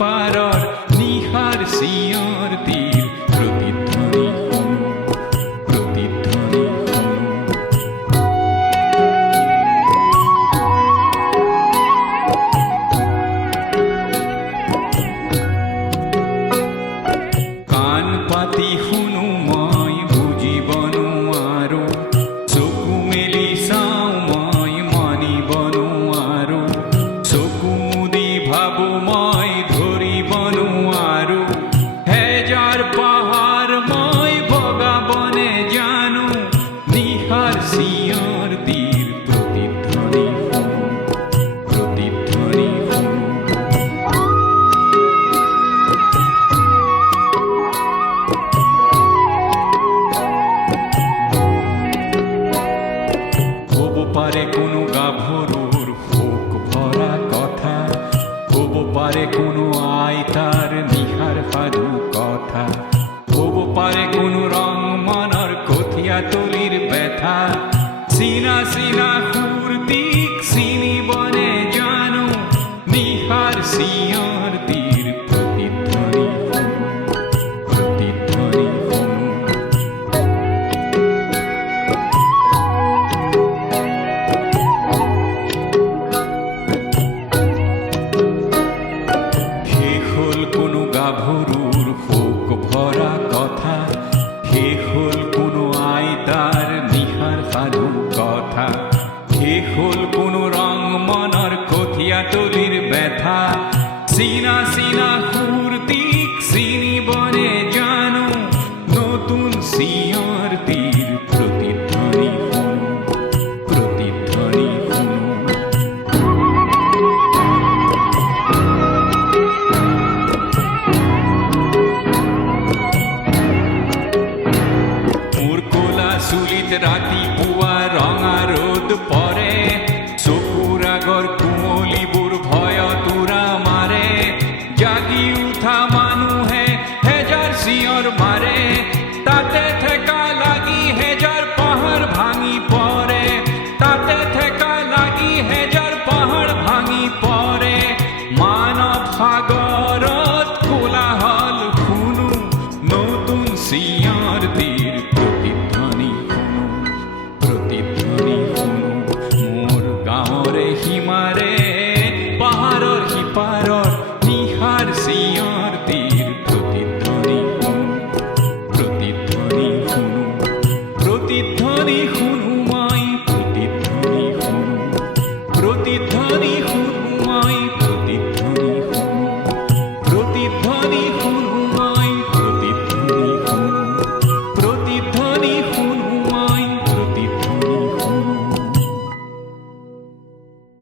পারর নিহার সিয় পারে কোনো গাভরুর ভোগ ভরা কথা কোব পারে কোনো আয়তার নিহার হাদু কথা। কোব পারে কোনো রং মানার কথিয়া তুলির ব্যথা, সিনা সিনা হল কোনো আয়তার নিহার সাধু কথা। এ হল কোনো রং মনার কথিয়া তোর that I'd